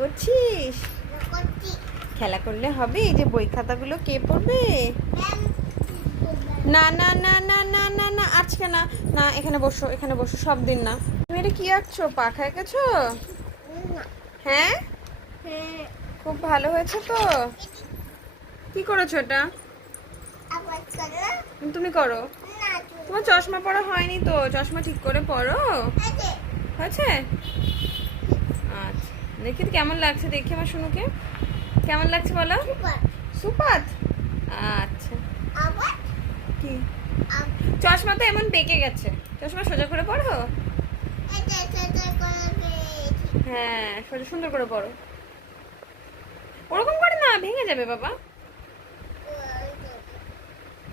করছিস? খেলা করলে হবে? এই যে বই খাতাগুলো কে পড়বে? না না না না না না না আজকে না। না এখানে বসো এখানে বসো সব দিন না। তুমি এটা কি আঁকছো? পাখা এঁকেছো হ্যাঁ? হ্যাঁ। খুব ভালো হয়েছে তো? কি করেছ এটা? করো। তুমি করো। তোমার চশমা পরা হয়নি তো? চশমা ঠিক করে পরো। তুমি হয়েছে? আচ্ছা। দেখি তো কেমন লাগছে? দেখি আমার শুনুকে কেমন লাগছে বলো? সুপার। সুপাত আচ্ছা। কি? চশমা তো এমন বেঁকে গেছে। চশমা সোজা করে পড়ো হ্যাঁ সোজা সুন্দর করে পড়ো ওরকম করে না ভেঙে যাবে বাবা।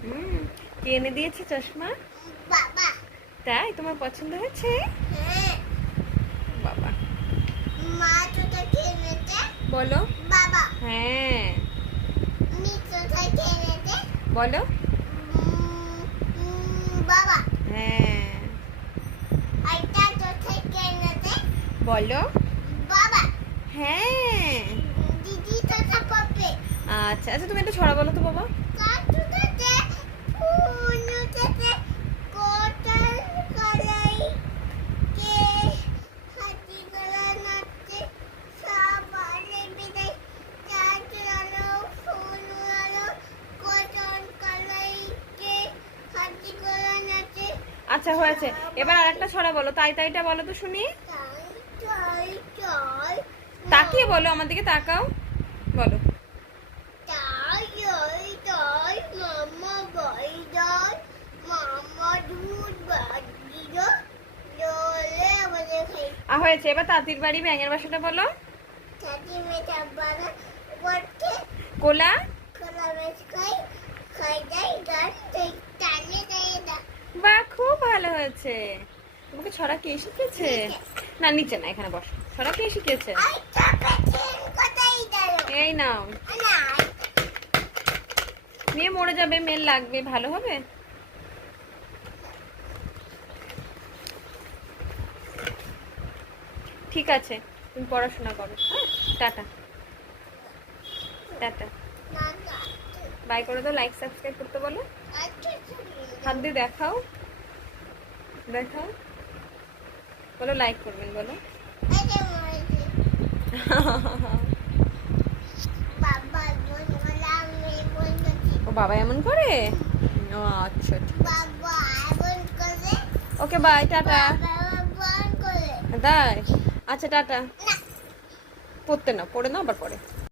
হুম কে এনে দিয়েছে চশমা। তাই তোমার পছন্দ হয়েছে হ্যাঁ বাবা মা তোটা কিনেছে বলো। বাবা। হ্যাঁ। বলো। বাবা। হ্যাঁ। বলো। বাবা। হ্যাঁ। দিদি পাবে আচ্ছা আচ্ছা তুমি একটা ছড়া বলো তো বাবা। কাটুটাতে আচ্ছা হয়েছে। এবার আরেকটা ছড়া বলো। তাই তাইটা বলো তো শুনি। তাকিয়ে বলো আমার দিকে তাকাও। বলো। হয়েছে। এবার তাঁতির বাড়ি ব্যাঙের বাসাটা বলো। কোলা খোলা বেশ খাই খাই যাই গান তুই টানে দেয় না বাহ খুব ভালো হয়েছে তোমাকে ছড়া কে শিখেছে না নিচে না এখানে বসো। ছড়া কে শিখেছে এই নাও। নিয়ে মরে যাবে মেল লাগবে ভালো হবে? ঠিক আছে তুমি পড়াশোনা করো হ্যাঁ? টাটা। টাটা। বাই করে দাও লাইক সাবস্ক্রাইব করতে বলো। আচ্ছা। হাত দিয়ে দেখাও। দেখাও বলো লাইক করবেন বলো ও বাবা এমন করে ও আচ্ছা ওকে বাই টাটা তাই আচ্ছা টাটা পড়তে না পড়ে না আবার পরে